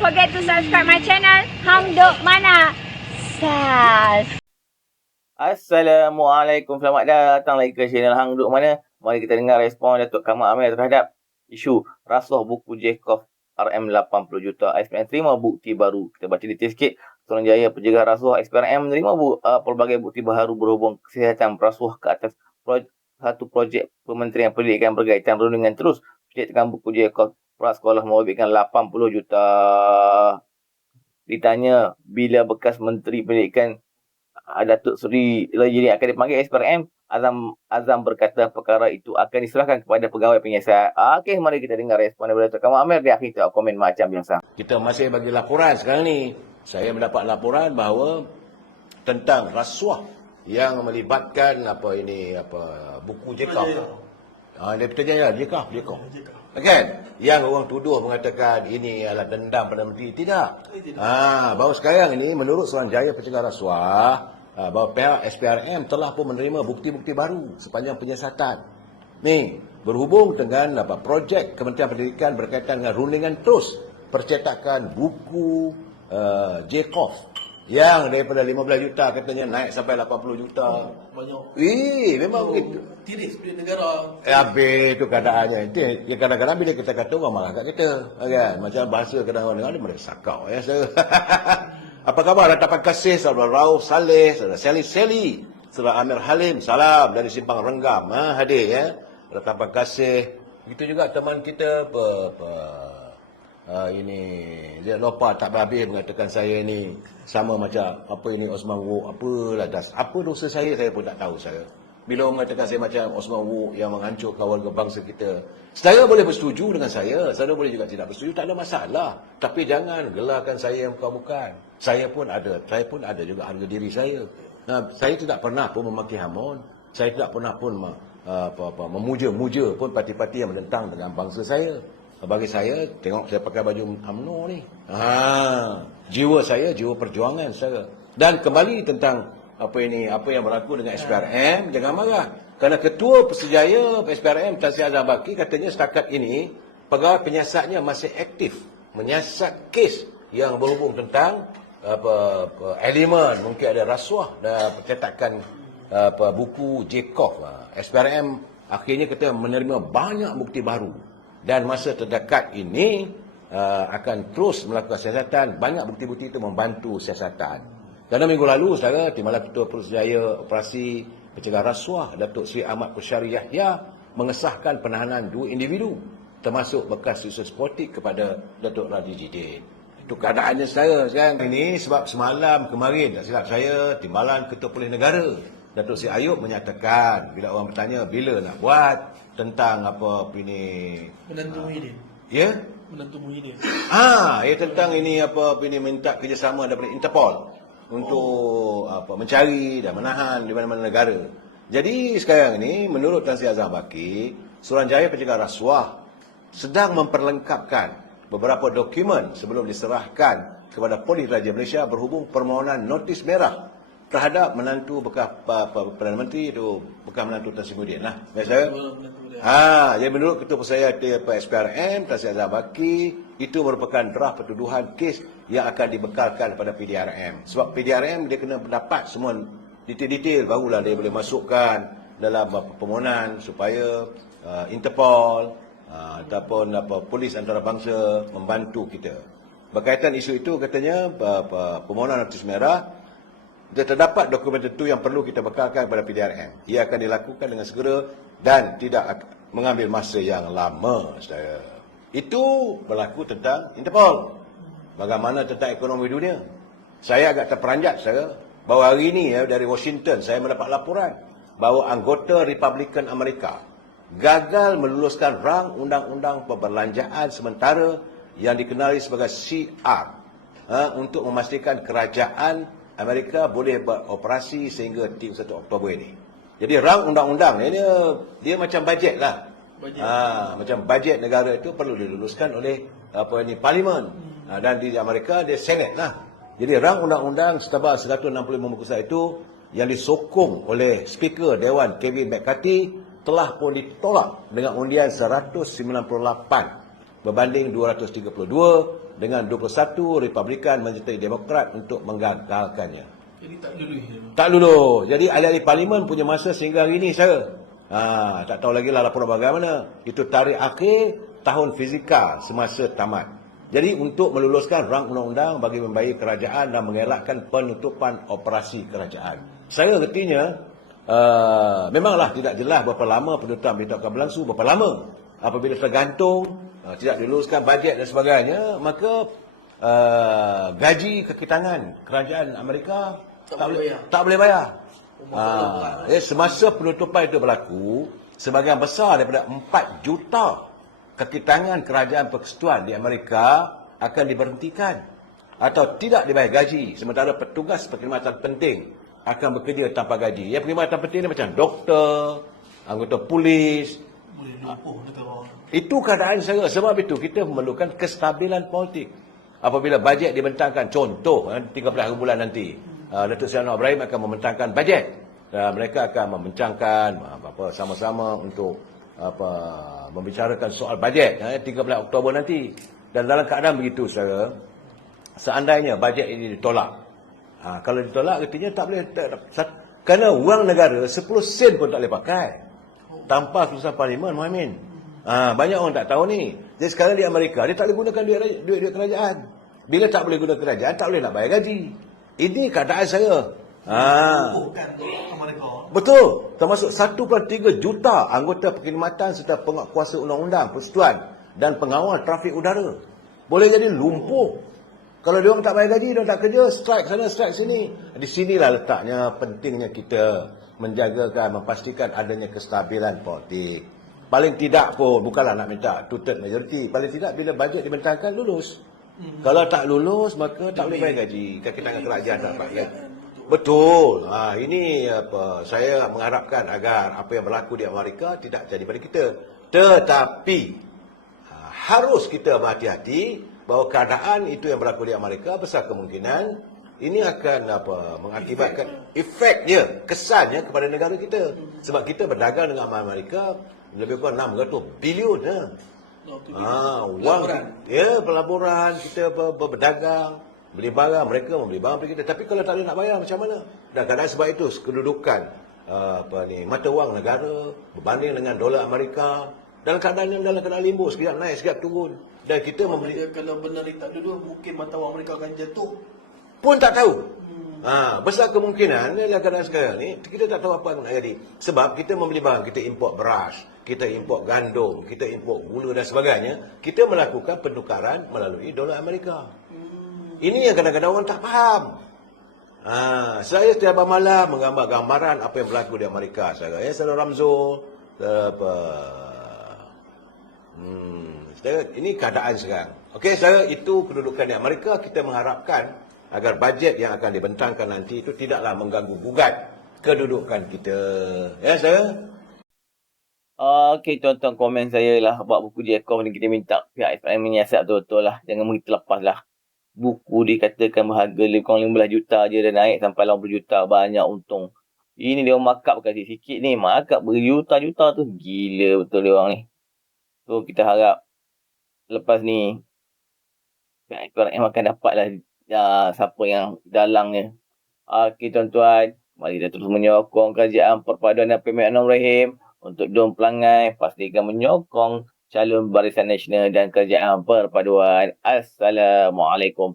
forget to subscribe my channel Hang Duk Mana. Sas. Assalamualaikum, selamat datang lagi ke channel Hang Duk Mana. Mari kita dengar respon Datuk Kamal Amir terhadap isu rasuah buku Jekov RM80 juta. SPRM terima bukti baru. Kita baca detail sikit. Suruhanjaya Pencegah Rasuah SPRM menerima pelbagai bukti baru berhubung kesihatan perasuah ke atas satu projek Kementerian Pendidikan berkaitan rundingan terus pencetakan buku Jekov prasekolah merorbitkan 80 juta. Ditanya bila bekas Menteri Pendidikan Datuk Seri Rajini akan dipanggil SPRM, Azam berkata perkara itu akan diserahkan kepada pegawai penyiasat. Okey, mari kita dengar respon daripada Datuk Kamal Amir. Dia akhir komen macam biasa. Kita masih bagi laporan sekarang ni. Saya mendapat laporan bahawa tentang rasuah yang melibatkan buku Jekov. Dia bertanya Jekov. Kan? Yang orang tuduh mengatakan ini adalah dendam pada menteri. Tidak. Bahawa sekarang ini menurut Suruhanjaya Pencegah Rasuah, bahawa pihak SPRM telah pun menerima bukti-bukti baru sepanjang penyiasatan. Ni berhubung dengan projek Kementerian Pendidikan berkaitan dengan rundingan terus percetakan buku Jekov yang daripada 15 juta katanya naik sampai 80 juta. Banyak. Memang begitu. Tiris duit negara. Habis itu keadaannya. Kadang-kadang bila kita kata orang marah kat kita. Kan? Macam bahasa kadang-kadang dengar dia mereka sakau. Apa khabar? Ratapan kasih saudara Rauf Saleh, saudara Sally, saudara Amir Halim, salam dari Simpang Renggam. Hadir ya. Ratapan kasih. Begitu juga teman kita ini dia lupa tak habis mengatakan saya ni sama macam Osman Wu, apa dosa saya pun tak tahu saya. Bila orang mengatakan saya macam Osman Wu yang menghancurkan warga bangsa kita, saudara boleh bersetuju dengan saya, saudara boleh juga tidak bersetuju, tak ada masalah. Tapi jangan gelarkan saya yang bukan. Saya pun ada juga harga diri saya. Saya tidak pernah pun memaki hamun, saya tidak pernah pun memuja-muja pun parti-parti yang menentang dengan bangsa saya. Bagi saya, tengok saya pakai baju UMNO ni. Jiwa saya, jiwa perjuangan saya. Dan kembali tentang apa yang berlaku dengan SPRM, jangan marah. Kerana Ketua Persejaya SPRM Tan Sri Azam Baki katanya setakat ini pegawai penyiasatnya masih aktif menyiasat kes yang berhubung tentang elemen mungkin ada rasuah dan pencetakan buku Jekov. SPRM akhirnya kita menerima banyak bukti baru. Dan masa terdekat ini akan terus melakukan siasatan. Banyak bukti-bukti itu membantu siasatan. Kerana minggu lalu, saudara, Timbalan Ketua Persejaya Operasi Pencegah Rasuah, Datuk Seri Ahmad Pusyari Yahya, mengesahkan penahanan 2 individu, termasuk bekas usaha politik kepada Datuk Radhi Jidin. Itu keadaannya saya sekarang ini sebab semalam kemarin, tak silap saya, Timbalan Ketua Polis Negara, Datuk Seri Ayub menyatakan, bila orang bertanya bila nak buat, tentang Menantu Muhyiddin. Ya? Menantu Muhyiddin. Ya tentang minta kerjasama daripada Interpol untuk mencari dan menahan di mana-mana negara. Jadi sekarang ini menurut Tan Sri Azam Baki, Suruhanjaya Pencegah Rasuah sedang memperlengkapkan beberapa dokumen sebelum diserahkan kepada Polis Raja Malaysia berhubung permohonan notis merah terhadap menantu bekas Perdana Menteri itu, bekas menantu Tan Sri Muhyiddin lah. Jadi menurut Ketua Persejaya SPRM Tan Sri Azam Baki, itu merupakan draft pertuduhan kes yang akan dibekalkan pada PDRM. Sebab PDRM dia kena mendapat semua detail-detail barulah dia boleh masukkan dalam permohonan supaya Interpol ataupun polis antarabangsa membantu kita. Berkaitan isu itu katanya permohonan notis merah, jika terdapat dokumen tertentu yang perlu kita bekalkan kepada PDRM, ia akan dilakukan dengan segera dan tidak mengambil masa yang lama. Itu berlaku tentang Interpol. Bagaimana tentang ekonomi dunia? Saya agak terperanjat bahawa hari ini dari Washington saya mendapat laporan bahawa anggota Republikan Amerika gagal meluluskan rang undang-undang perbelanjaan sementara yang dikenali sebagai CR untuk memastikan kerajaan Amerika boleh beroperasi sehingga 31 Oktober ini. Jadi rang undang-undang ini dia macam bajet lah. Macam bajet negara itu perlu diluluskan oleh parlimen. Dan di Amerika dia Senate lah. Jadi rang undang-undang setebal 165 muka surat itu yang disokong oleh Speaker Dewan Kevin McCarthy telah pun ditolak dengan undian 198 berbanding 232 dengan 21 Republikan menyertai Demokrat untuk menggagalkannya. Jadi tak lulus je. Tak lulus. Jadi ahli-ahli parlimen punya masa sehingga hari ini saya. Tak tahu lagi lah laporan bagaimana. Itu tarikh akhir tahun fizikal semasa tamat. Jadi untuk meluluskan rang undang-undang bagi membayar kerajaan dan mengelakkan penutupan operasi kerajaan. Saya retinya memanglah tidak jelas berapa lama penutupan itu akan berlangsung, berapa lama. Apabila tergantung tidak diluluskan bajet dan sebagainya, maka gaji kaki tangan kerajaan Amerika tak boleh bayar. Semasa penutupan itu berlaku, sebahagian besar daripada 4 juta kaki tangan kerajaan persekutuan di Amerika akan diberhentikan atau tidak dibayar gaji, sementara petugas perkhidmatan penting akan bekerja tanpa gaji. Yang perkhidmatan penting ni macam doktor, anggota polis. Boleh lumpuh negara. Itu keadaan saya. Sebab itu kita memerlukan kestabilan politik. Apabila bajet dibentangkan, contoh 13 hari bulan nanti, Datuk Seri Anwar Ibrahim akan membentangkan bajet. Mereka akan membincangkan sama-sama untuk membicarakan soal bajet 13 Oktober nanti. Dan dalam keadaan begitu, saudara, seandainya bajet ini ditolak, kalau ditolak artinya tak boleh, kerana wang negara 10 sen pun tak boleh pakai tanpa keputusan parlimen, Muhammad. Banyak orang tak tahu ni. Jadi sekarang di Amerika dia tak boleh gunakan duit kerajaan. Bila tak boleh guna kerajaan, tak boleh nak bayar gaji. Ini keadaan saya. Bukan Amerika. Betul. Termasuk 1.3 juta anggota perkhidmatan serta penguatkuasa undang-undang, persekutuan dan pengawal trafik udara. Boleh jadi lumpuh. Kalau dia orang tak bayar gaji, dia orang tak kerja, strike sana, strike sini. Di sinilah letaknya pentingnya kita menjagakan, memastikan adanya kestabilan politik. Paling tidak pun, bukanlah nak minta two-third majority. Paling tidak bila bajet dibentangkan, lulus. Kalau tak lulus, maka tak boleh bayar gaji. Kaki tangan kerajaan tak bayar. Betul. Ini saya mengharapkan agar apa yang berlaku di Amerika tidak terjadi pada kita. Tetapi harus kita berhati-hati bahawa keadaan itu yang berlaku di Amerika besar kemungkinan ini akan mengakibatkan efeknya, kesannya kepada negara kita. Sebab kita berdagang dengan Amerika lebih kurang 600 bilion. Wang, pelaburan, kita berdagang, beli barang, mereka membeli barang dari kita. Tapi kalau tak boleh nak bayar, macam mana? Dan kadang sebab itu kedudukan mata wang negara berbanding dengan dolar Amerika dalam keadaan limbo, sekejap naik, sekejap turun. Dan kita membeli, Kalau benar dia tak dulu, mungkin mata wang mereka akan jatuh. pun tak tahu. Besar kemungkinan dalam keadaan sekarang ni kita tak tahu apa yang nak jadi. Sebab kita membeli barang, kita import beras, kita import gandum, kita import gula dan sebagainya. Kita melakukan penukaran melalui dolar Amerika. Ini yang kadang-kadang orang tak faham. Saya setiap malam menggambar gambaran apa yang berlaku di Amerika. Saya Ramzul, ini keadaan sekarang. Okey, saya itu kedudukan di Amerika. Kita mengharapkan agar bajet yang akan dibentangkan nanti itu tidaklah mengganggu gugat kedudukan kita. Ya, saya. Okey, tuan-tuan, komen saya lah buat buku Jekov ni, kita minta pihak SPM menyiasat betul-betul lah. Jangan begitu lepas lah. Buku dikatakan berharga lebih kurang 15 juta je dah naik sampai 80 juta. Banyak untung. Ini dia orang markup kasih sikit ni. Markup berjuta-juta tu. Gila betul dia orang ni. So kita harap lepas ni yang akan dapat lah siapa yang dalangnya. Okey tuan-tuan, mari kita terus menyokong kerajaan perpaduan dan Pemik Anwar Ibrahim untuk dom pelangai, pastikan menyokong calon Barisan Nasional dan Kerajaan Perpaduan. Assalamualaikum.